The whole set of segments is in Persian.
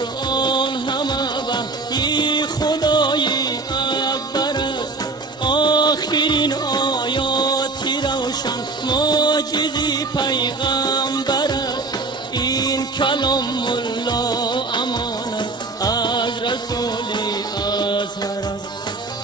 قرآن همه وحی خدای اکبر است. آخرین آیاتی روشن معجزی پیغمبر است. این کلام الله امانت از رسولی اظهر است.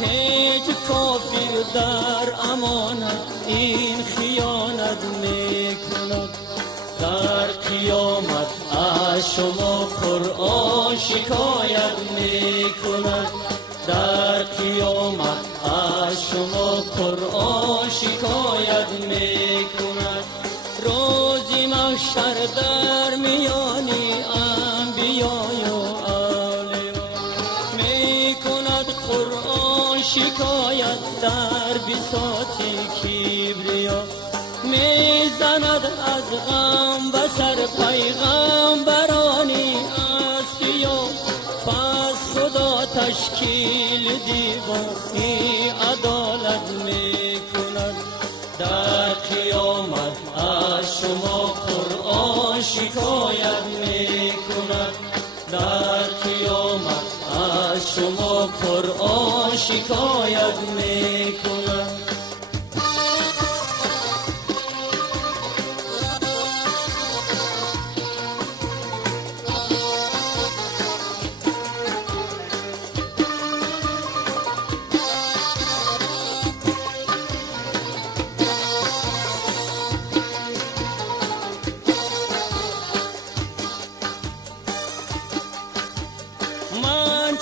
هیچ کافر در امانت این خیانت میکند. در قیامت از شما قرآن شکایت میکند. در قیامت از شما قرآن شکایت میکند. روزی محشر در میانی انبیای و اولیاء میکند قرآن شکایت. در بساط کبریا میزند از غم و سر پیغمبرانی اسفیا. پس خدا تشکیل دیوانی عدالت میکند. در قیامت از شما قرآن شکایت میکند. در قیامت از شما قرآن شکایت میکند.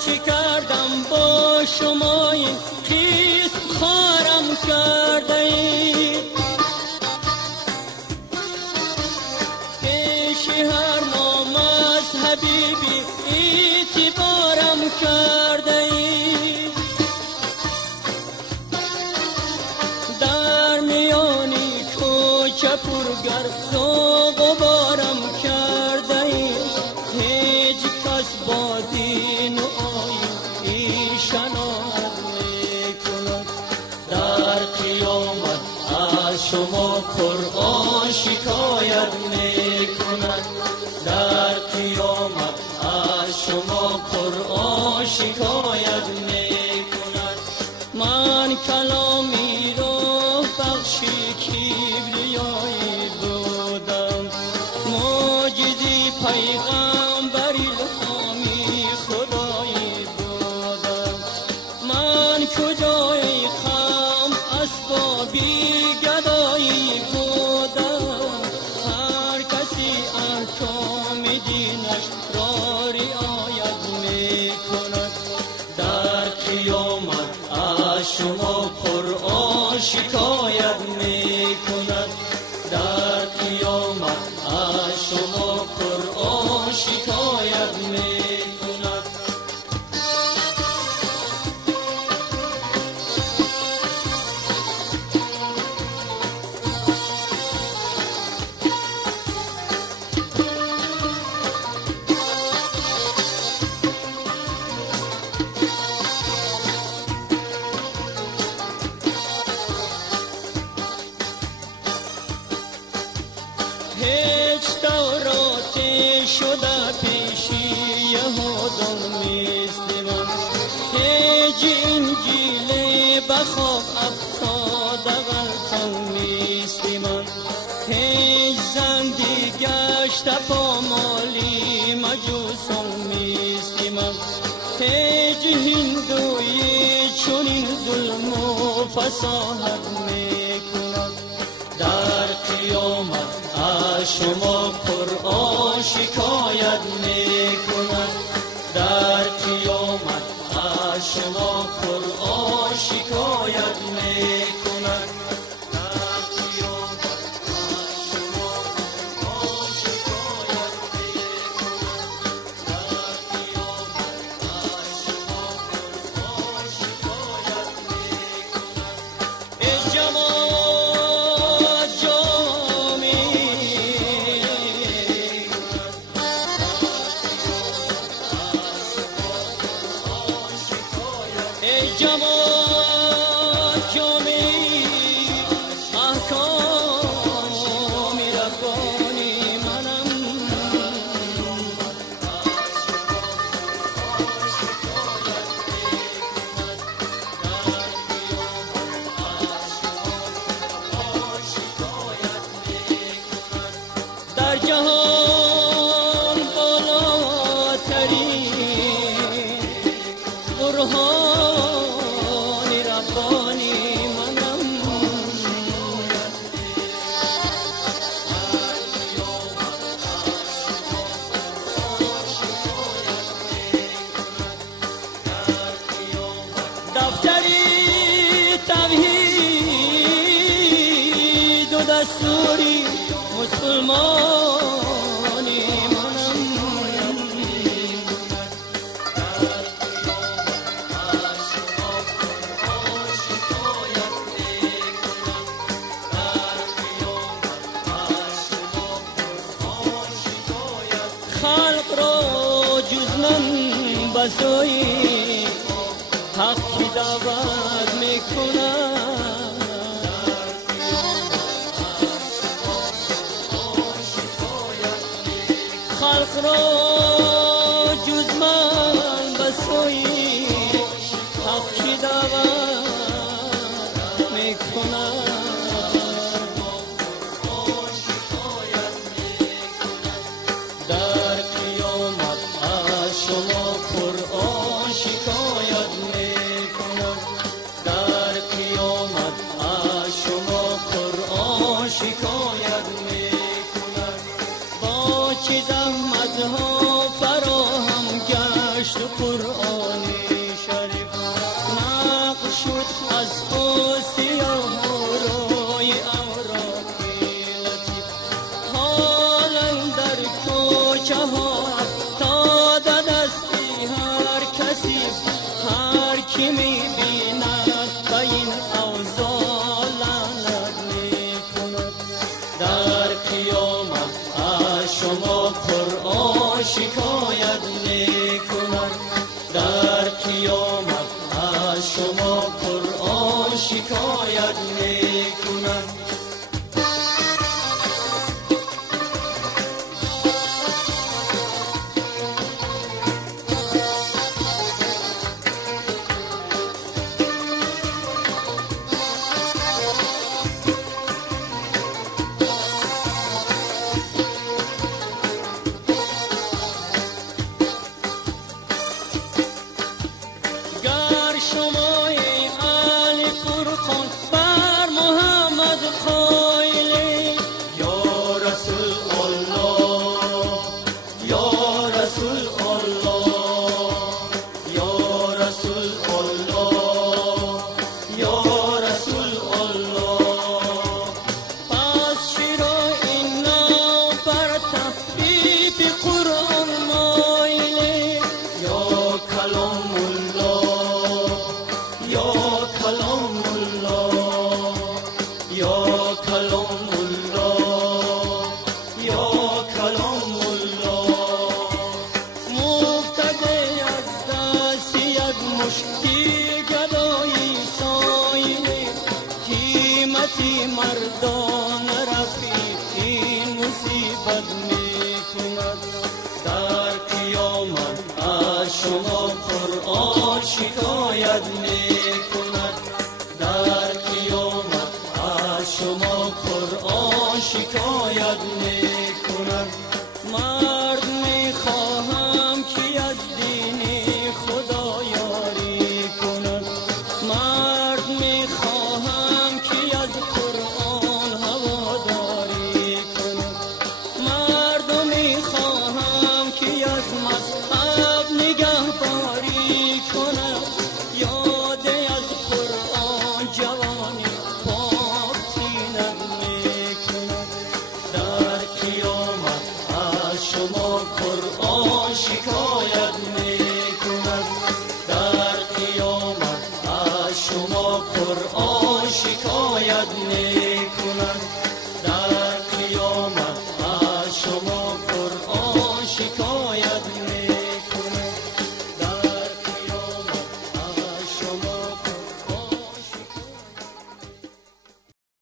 چی کردم با شما این قسم خارم کرده اید. پیش هر نامذهبی بی اعتبارم کرده اید. در میانی کوچه پرگرد و غبارم کرده اید. هیچ کس با دین و شما قرآن شکایت میکند. در قیامت از شما قرآن شکایت میکند. من کلامی رو بخشی کبریایی بودم. معجزی پیغمبری الهامی خدایی بودم. من کجای خم اسبابی شما قرآن شکایت میکند. در قیامت از شما قرآن شکایت میکند. هیچ توراتی شده پیشی یهودان میستیمان. هیچ انجیل بخواب افتاده غلطان میستیمان. هیچ زندی گشت پامالی مجوسان میستیمان. هیچ هندوی چونین ظلم و فساحت میکند. در قیامت از شما قرآن شکایت میکند. در قیامت از شما قرآن شکایت میکند. در قیامت از شما قرآن شکایت میکند. در قیامت از شما قرآن شکایت میکند. ای جمال خلق را جز من به سوی حقی دعوت میکنم. خلق را جز من به سوی حقی دعوت میکنم. در قیامت از شما قرآن شکایت میکنم. در قیامت از شما قرآن شکایت میکنم. با چه زحمت ها فراهم گشت قرآن شریف نقل شد از سیاه روی اوراق لطیف. حالا در کوچه ها افتاد دستی هر کسی، هر کی میبیند به این اوضاع لعنت میکند. در قیامت از شما قرآن شکایت میکند. در قیامت از شما قرآن شکایت میکند. گر شما ای آل فرقان بر محمد قائلی یا رسول الله، یا رسول الله، یا رسول الله، یا رسول الله، پس چرا این نام بر تحریف قرآن مایلی؟ یا کلام الله، یا کلام الله، یا کلام الله، یا کلام الله. مفتدی از دست یک مشتی گدایی سایلی، قیمتی مردان رفیق این مصیبت میکند. در قیامت از شما قرآن شکایت میکند.